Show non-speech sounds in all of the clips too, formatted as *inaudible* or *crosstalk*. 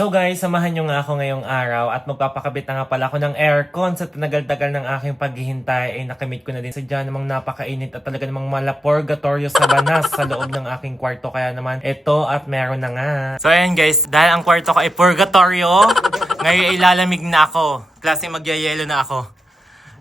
So guys, samahan nyo nga ako ngayong araw at magpapakabit na nga pala ako ng aircon sa tinagal-tagal ng aking paghihintay ay nakamit ko na din. Sadya namang napakainit at talaga namang mala purgatorio sa banas sa loob ng aking kwarto. Kaya naman ito at meron na nga. So ayan guys, dahil ang kwarto ko ay purgatorio, *laughs* ngayon ilalamig na ako. Klase magyayelo na ako.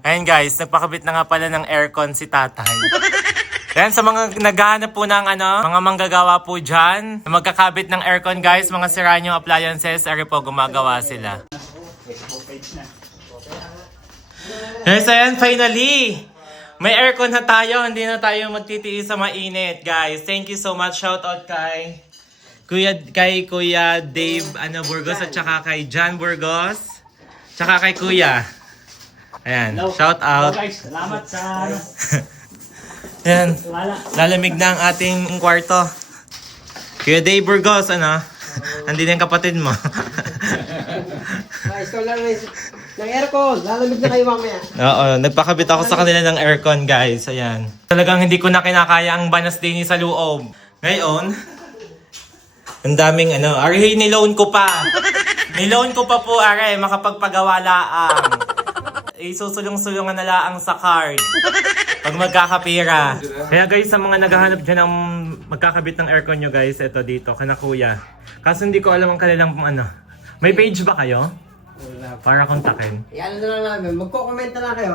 Ayan guys, nagpakabit na nga pala ng aircon si tatay. *laughs* Ayan, sa mga naghahanap po ng ano, mga manggagawa po dyan, magkakabit ng aircon guys, mga sira appliances, ari po, gumagawa sila. Yes, ayan, finally! May aircon na tayo, hindi na tayo magtitiis sa mainit, guys. Thank you so much. Shout out kay Kuya, kay Kuya Dave ano, Burgos at saka kay John Burgos. Tsaka kay Kuya. Ayan, shout out. guys, salamat sa *laughs* Ayan, lalamig na ang ating kwarto. Kuya Dave Burgos, ano? Andin yung kapatid mo. Ayos ko lang ng ng aircon. Lalamig na kayo mamaya. Oo, nagpakabit ako sa kanila ng aircon, guys. Ayan. Talagang hindi ko na kinakaya ang banas din sa loob. Ngayon, ang daming ano, Ari, niloan ko pa. niloan ko pa po, Ari, makapagpagawa laang. Isusulong-sulungan na laang sa card. Pag magkakapira. Kaya guys, sa mga naghahanap dyan ng magkakabit ng aircon nyo guys, ito dito, kana kuya. Kaso hindi ko alam ang kanilang ano. May page ba kayo? Para kontakin. Yan na lang namin. Magko-comment na lang kayo.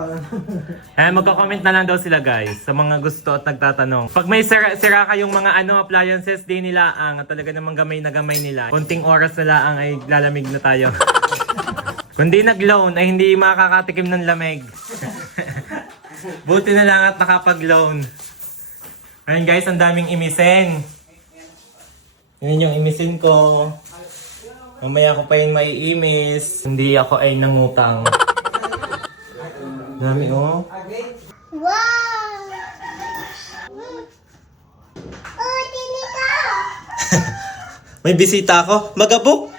*laughs* Eh, magko-comment na lang daw sila guys sa mga gusto at nagtatanong. Pag may sira, sira kayong mga ano appliances din nila ang at talaga namang gamay na gamay nila. Konting oras na lang ay lalamig na tayo. *laughs* Kung di nag-loan ay hindi makakatikim ng lamig. Buti na lang at nakapag-loan. Ayun guys, ang daming imisin. Yun yung imisin ko. Mamaya ko pa yung maiimis. Hindi ako ay nangutang. Dami oh. Wow! Oh, tinika! May bisita ako. Magabok.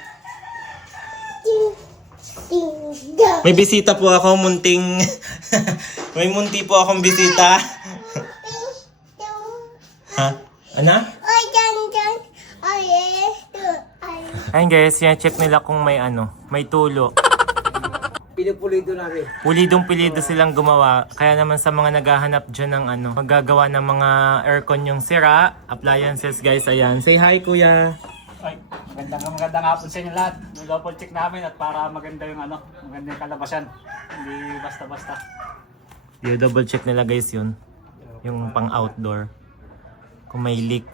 May bisita po ako, munting... May munti po akong bisita. *laughs* ha? Ano? Ayun guys, yan check nila kung may ano, may tulo. Pinupulido na rin. Pulidong pilido silang gumawa. Kaya naman sa mga naghahanap dyan ng ano, magagawa ng mga aircon yung sira, appliances guys, ayan. Say hi kuya. Ay, magandang magandang hapon sa inyo lahat. Double check namin at para maganda yung ano, maganda yung kalabasan. Hindi basta-basta. Yung double check nila guys yun. Yung pang outdoor. Kung may leak.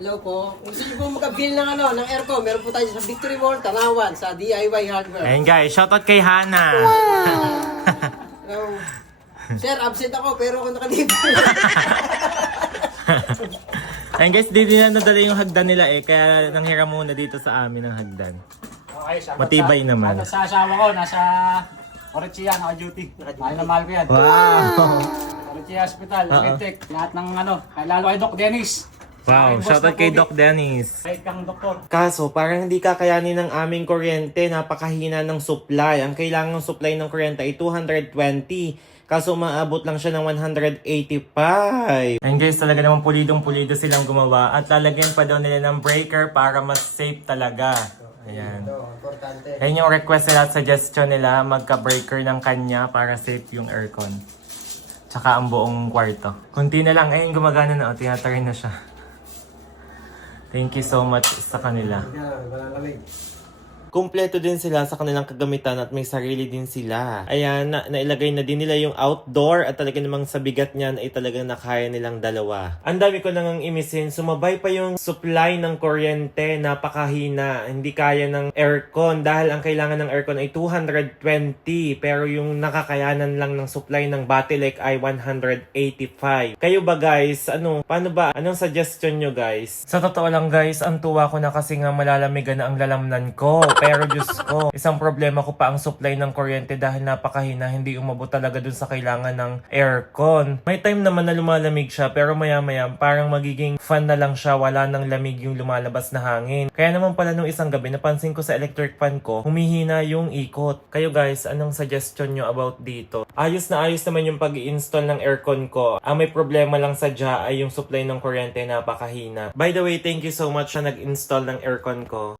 Hello po. Kung gusto niyo po magka-bill ng ano, ng aircon, meron po tayo sa Victory Mall, Tanawan, sa DIY Hardware. Ayun guys, shoutout kay Hana. *laughs* Hello. Sir, absent ako, pero ako nakalibre. *laughs* Ayun guys, di na nadala yung hagdan nila eh. Kaya nanghiram muna dito sa amin ng hagdan. Okay, Matibay sa, naman. sa asawa ko, nasa Orichia, naka-duty. Mahal na mahal ko yan. Wow! Orichia Hospital. Medtech. Lahat ng ano, kay lalo kay Doc Dennis. Wow, shoutout kay. Doc Dennis. Kahit kang doktor. Kaso, parang hindi kakayanin ng aming kuryente, napakahina ng supply. Ang kailangang supply ng kuryente ay 220. Kaso maabot lang siya ng 185. And guys, talaga naman pulidong pulido silang gumawa. At lalagyan pa daw nila ng breaker para mas safe talaga. Ayan. Ito, importante. Ayan yung request nila at suggestion nila, magka-breaker ng kanya para safe yung aircon. Tsaka ang buong kwarto. Kunti na lang, ayun gumagana na, o, tinatarin na siya. Thank you so much sa kanila. Lamig. Kumpleto din sila sa kanilang kagamitan at may sarili din sila. Ayan, na nailagay na din nila yung outdoor at talaga namang sa bigat niyan ay talagang nakaya nilang dalawa. Ang dami ko nang imisin, sumabay pa yung supply ng kuryente, napakahina. Hindi kaya ng aircon dahil ang kailangan ng aircon ay 220 pero yung nakakayanan lang ng supply ng Batilek ay 185. Kayo ba guys, ano, paano ba, anong suggestion nyo guys? Sa totoo lang guys, ang tuwa ko na kasi nga malalamigan na ang lalamnan ko. Pero Diyos ko, isang problema ko pa ang supply ng kuryente dahil napakahina, hindi umabot talaga dun sa kailangan ng aircon. May time naman na lumalamig siya, pero maya maya parang magiging fan na lang siya, wala nang lamig yung lumalabas na hangin. Kaya naman pala nung isang gabi, napansin ko sa electric fan ko, humihina yung ikot. Kayo guys, anong suggestion nyo about dito? Ayos na ayos naman yung pag install ng aircon ko. Ang may problema lang sadya ay yung supply ng kuryente napakahina. By the way, thank you so much na nag-install ng aircon ko.